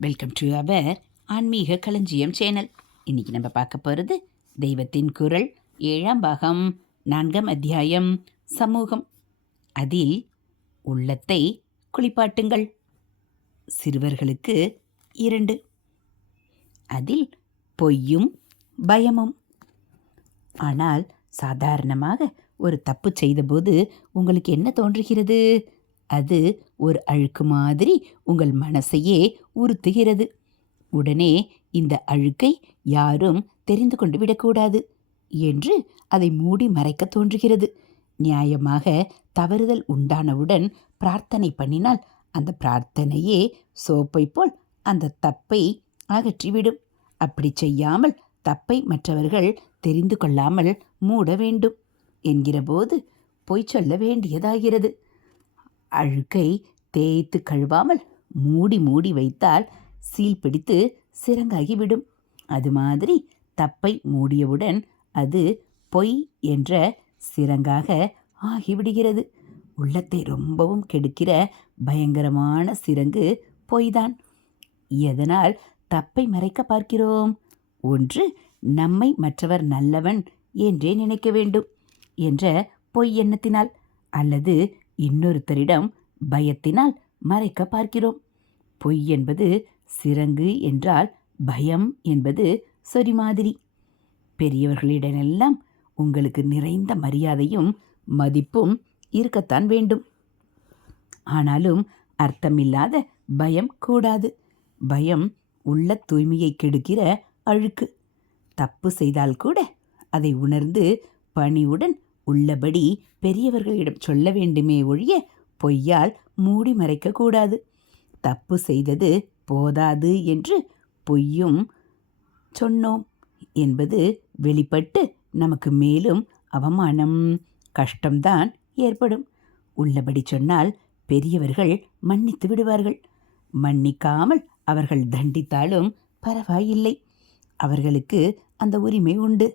Welcome to our ஆன்மீக களஞ்சியம் channel. இன்றைக்கி நம்ம பார்க்க போகிறது தெய்வத்தின் குரல் ஏழாம் பாகம் நான்காம் அத்தியாயம் சமூகம். அதில் உள்ளத்தை குளிப்பாட்டுங்கள். சிறுவர்களுக்கு இரண்டு. அதில் பொய்யும் பயமும். ஆனால் சாதாரணமாக ஒரு தப்பு செய்தபோது உங்களுக்கு என்ன தோன்றுகிறது? அது ஒரு அழுக்கு மாதிரி உங்கள் மனசையே உறுத்துகிறது. உடனே இந்த அழுக்கை யாரும் தெரிந்து கொண்டு விடக்கூடாது என்று அதை மூடி மறைக்க தோன்றுகிறது. நியாயமாக தவறுதல் உண்டானவுடன் பிரார்த்தனை பண்ணினால் அந்த பிரார்த்தனையே சோப்பை போல் அந்த தப்பை அகற்றிவிடும். அப்படி செய்யாமல் தப்பை மற்றவர்கள் தெரிந்து கொள்ளாமல் மூட வேண்டும் என்கிறபோது பொய் சொல்ல வேண்டியதாகிறது. அழுக்கை தேய்த்து கழுவாமல் மூடி மூடி வைத்தால் சீல் பிடித்து சிறங்காகிவிடும் அது மாதிரி தப்பை மூடியவுடன் அது பொய் என்ற சிறங்காக ஆகிவிடுகிறது. உள்ளத்தை ரொம்பவும் கெடுக்கிற பயங்கரமான சிறங்கு பொய்தான். எதனால் தப்பை மறைக்க பார்க்கிறோம்? ஒன்று நம்மை மற்றவர் நல்லவன் என்றே நினைக்க வேண்டும் என்ற பொய் எண்ணத்தினால் அல்லது இன்னொருத்தரிடம் பயத்தினால் மறைக்க பார்க்கிறோம். பொய் என்பது சிறங்கு என்றால் பயம் என்பது சொறி மாதிரி. பெரியவர்களிடமெல்லாம் உங்களுக்கு நிறைந்த மரியாதையும் மதிப்பும் இருக்கத்தான் வேண்டும். ஆனாலும் அர்த்தமில்லாத பயம் கூடாது. பயம் உள்ள தூய்மையை கெடுக்கிற அழுக்கு. தப்பு செய்தால் கூட அதை உணர்ந்து பணிவுடன் உள்ளபடி பெரியவர்களிடம் சொல்ல வேண்டுமே ஒழிய பொய்யால் மூடி மறைக்கக்கூடாது தப்பு செய்தது போதாது என்று பொய்யும் சொன்னோம் என்பது வெளிப்பட்டு நமக்கு மேலும் அவமானம் கஷ்டம்தான் ஏற்படும். உள்ளபடி சொன்னால் பெரியவர்கள் மன்னித்து விடுவார்கள். மன்னிக்காமல் அவர்கள் தண்டித்தாலும் பரவாயில்லை. அவர்களுக்கு அந்த உரிமை உண்டு.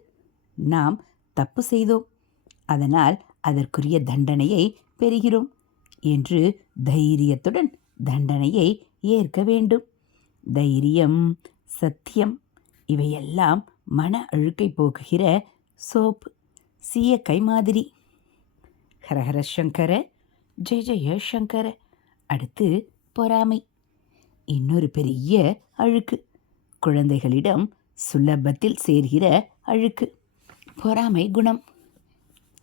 நாம் தப்பு செய்தோம். அதனால் அதற்குரிய தண்டனையை பெறுகிறோம் என்று தைரியத்துடன் தண்டனையை ஏற்க வேண்டும். தைரியம் சத்தியம் இவையெல்லாம் மன அழுக்கை போக்குகிற சோப் சீயக்கை மாதிரி. ஹரஹர சங்கர ஜெய ஜெய சங்கர. அடுத்து பொறாமை இன்னொரு பெரிய அழுக்கு. குழந்தைகளிடம் சுலபத்தில் சேர்கிற அழுக்கு. பொறாமை குணம்.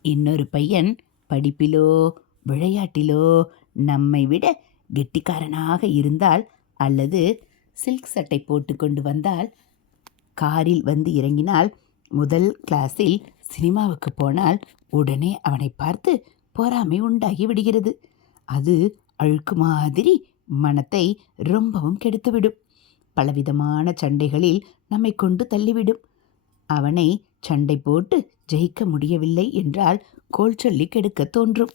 இன்னொரு பையன் படிப்பிலோ விளையாட்டிலோ நம்மை விட கெட்டிக்காரனாக இருந்தால் அல்லது சில்க் சட்டை போட்டுக்கொண்டு வந்தால் காரில் வந்து இறங்கினால் முதல் கிளாஸில் சினிமாவுக்கு போனால் உடனே அவனை பார்த்து பொறாமை உண்டாகி விடுகிறது. அது அழுக்கு மாதிரி மனத்தை ரொம்பவும் கெடுத்துவிடும். பலவிதமான சண்டைகளில் நம்மை கொண்டு தள்ளிவிடும். அவனை சண்டை போட்டு ஜெயிக்க முடியவில்லை என்றால் கோல் சொல்லி கெடுக்க தோன்றும்.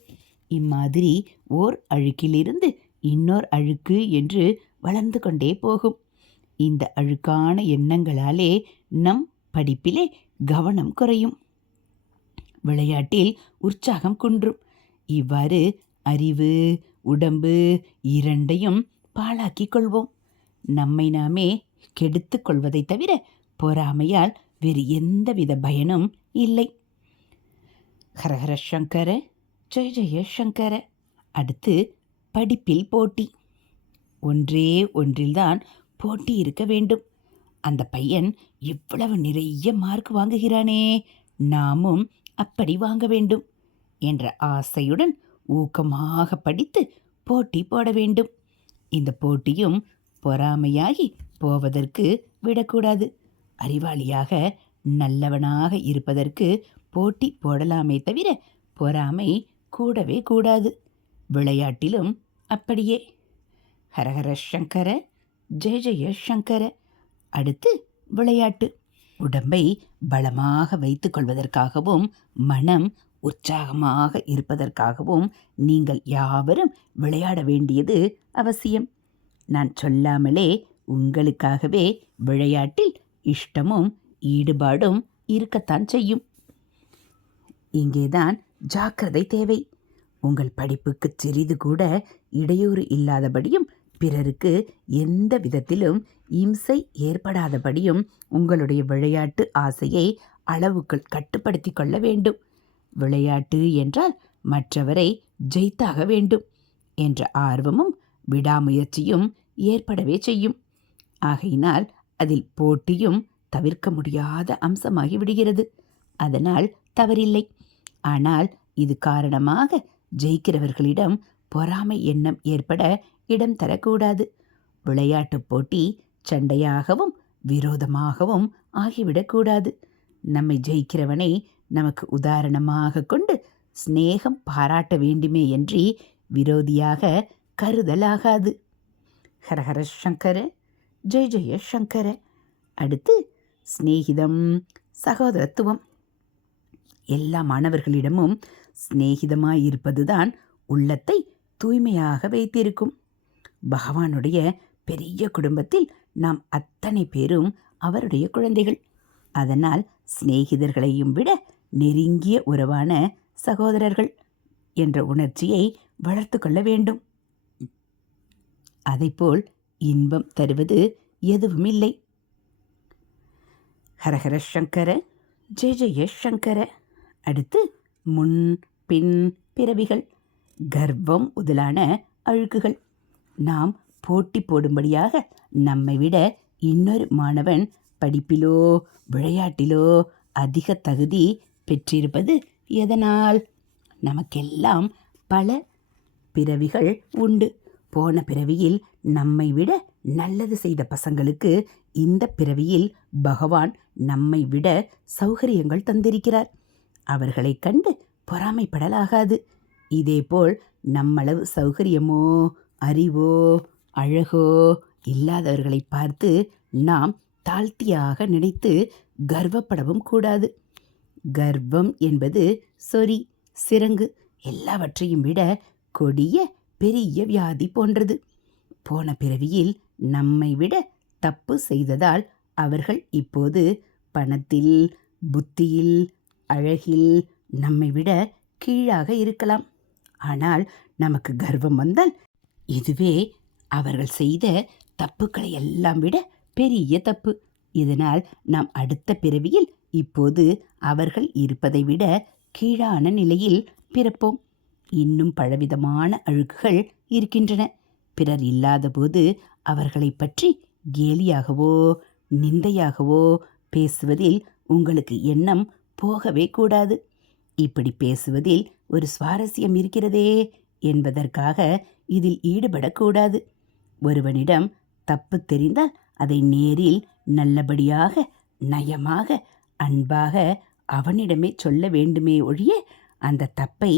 இம்மாதிரி ஓர் அழுக்கிலிருந்து இன்னோர் அழுக்கு என்று வளர்ந்து கொண்டே போகும். இந்த அழுக்கான எண்ணங்களாலே நம் படிப்பிலே கவனம் குறையும். விளையாட்டில் உற்சாகம் குன்றும். இவ்வாறு அறிவு உடம்பு இரண்டையும் பாழாக்கிக் கொள்வோம். நம்மை நாமே கெடுத்து கொள்வதை தவிர பொறாமையால் வேறு எந்தவித பயனும் இல்லை. ஹரஹர சங்கர ஜெய ஜெய சங்கர. அடுத்து படிப்பில் போட்டி. ஒன்றே ஒன்றில்தான் போட்டி இருக்க வேண்டும். அந்த பையன் இவ்வளவு நிறைய மார்க் வாங்குகிறானே. நாமும் அப்படி வாங்க வேண்டும் என்ற ஆசையுடன் ஊக்கமாக படித்து போட்டி போட வேண்டும். இந்த போட்டியும் பொறாமையாகி போவதற்கு விடக்கூடாது. அறிவாளியாக நல்லவனாக இருப்பதற்கு போட்டி போடலாமே தவிர பொறாமை கூடவே கூடாது. விளையாட்டிலும் அப்படியே. ஹரஹர சங்கர ஜெய ஜெய சங்கர. அடுத்து விளையாட்டு. உடம்பை பலமாக வைத்துக் கொள்வதற்காகவும் மனம் உற்சாகமாக இருப்பதற்காகவும் நீங்கள் யாவரும் விளையாட வேண்டியது அவசியம். நான் சொல்லாமலே உங்களுக்காகவே விளையாட்டில் இஷ்டமும் ஈடுபாடும் இருக்கத்தான் செய்யும். இங்கேதான் ஜாக்கிரதை தேவை. உங்கள் படிப்புக்கு சிறிது கூட இடையூறு இல்லாதபடியும் பிறருக்கு எந்த விதத்திலும் இம்சை ஏற்படாதபடியும் உங்களுடைய விளையாட்டு ஆசையை அளவுக்குள் கட்டுப்படுத்தி கொள்ள வேண்டும். விளையாட்டு என்றால் மற்றவரை ஜெயித்தாக வேண்டும் என்ற ஆர்வமும் விடாமுயற்சியும் ஏற்படவே செய்யும். ஆகையினால் அதில் போட்டியும் தவிர்க்க முடியாத அம்சமாகி விடுகிறது. அதனால் தவறில்லை. ஆனால் இது காரணமாக ஜெயிக்கிறவர்களிடம் பொறாமை எண்ணம் ஏற்பட இடம் தரக்கூடாது. விளையாட்டுப் போட்டி சண்டையாகவும் விரோதமாகவும் ஆகிவிடக்கூடாது. நம்மை ஜெயிக்கிறவனை நமக்கு உதாரணமாக கொண்டு சிநேகம் பாராட்ட வேண்டுமே என்று விரோதியாக கருதலாகாது. ஹரஹர சங்கர ஜெய ஜெய சங்கர. அடுத்து சிநேகிதம் சகோதரத்துவம். எல்லா மாணவர்களிடமும் சிநேகிதமாயிருப்பதுதான் உள்ளத்தை தூய்மையாக வைத்திருக்கும். பகவானுடைய பெரிய குடும்பத்தில் நாம் அத்தனை பேரும் அவருடைய குழந்தைகள். அதனால் சிநேகிதர்களையும் விட நெருங்கிய உறவான சகோதரர்கள் என்ற உணர்ச்சியை வளர்த்து கொள்ள வேண்டும். அதைப்போல் இன்பம் தருவது எதுவும் இல்லை ஹரஹர சங்கர ஜெய ஜெய சங்கர. அடுத்து முன் பின் பிறவிகள் கர்வம் முதலான அழுக்குகள். நாம் போட்டி போடும்படியாக நம்மை விட இன்னொரு மாணவன் படிப்பிலோ விளையாட்டிலோ அதிக தகுதி பெற்றிருப்பது எதனால்? நமக்கெல்லாம் பல பிறவிகள் உண்டு. போன பிறவியில் நம்மை விட நல்லது செய்த பசங்களுக்கு இந்த பிறவியில் பகவான் நம்மை விட சௌகரியங்கள் தந்திருக்கிறார். அவர்களை கண்டு பொறாமைப்படலாகாது. இதேபோல் நம்மளவு சௌகரியமோ அறிவோ அழகோ இல்லாதவர்களை பார்த்து நாம் தாழ்த்தியாக நினைத்து கர்வப்படவும் கூடாது. கர்வம் என்பது சொறி சிறங்கு எல்லாவற்றையும் விட கொடிய பெரிய வியாதி போன்றது. போன பிறவியில் நம்மை விட தப்பு செய்ததால் அவர்கள் இப்போது பணத்தில் புத்தியில் அழகில் நம்மை விட கீழாக இருக்கலாம். ஆனால் நமக்கு கர்வம் வந்தால் இதுவே அவர்கள் செய்த தப்புக்களை எல்லாம் விட பெரிய தப்பு. இதனால் நாம் அடுத்த பிறவியில் இப்போது அவர்கள் இருப்பதை விட கீழான நிலையில் பிறப்போம். இன்னும் பலவிதமான அழுக்குகள் இருக்கின்றன. பிறர் இல்லாதபோது அவர்களை பற்றி கேலியாகவோ நிந்தையாகவோ பேசுவதில் உங்களுக்கு எண்ணம் போகவே கூடாது. இப்படி பேசுவதில் ஒரு சுவாரஸ்யம் இருக்கிறதே என்பதற்காக இதில் ஈடுபடக்கூடாது. ஒருவனிடம் தப்பு தெரிந்தால் அதை நேரில் நல்லபடியாக நயமாக அன்பாக அவனிடமே சொல்ல வேண்டுமே ஒழிய அந்த தப்பை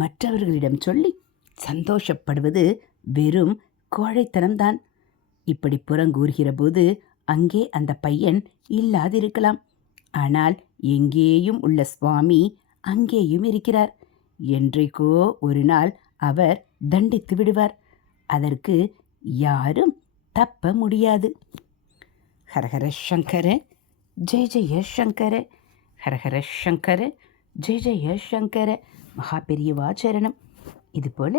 மற்றவர்களிடம் சொல்லி சந்தோஷப்படுவது வெறும் கோழைத்தனம்தான். இப்படி புறங்கூறுகிற போது அங்கே அந்த பையன் இல்லாதிருக்கலாம். ஆனால் எங்கேயும் உள்ள சுவாமி அங்கேயும் இருக்கிறார். என்றைக்கோ ஒரு நாள் அவர் தண்டித்து விடுவார். அதற்கு யாரும் தப்ப முடியாது. ஹரஹர சங்கர ஜெய ஜெய சங்கர ஹரஹர சங்கர ஜெய ஜெய சங்கர மகா பெரியவா சரணம் இதுபோல்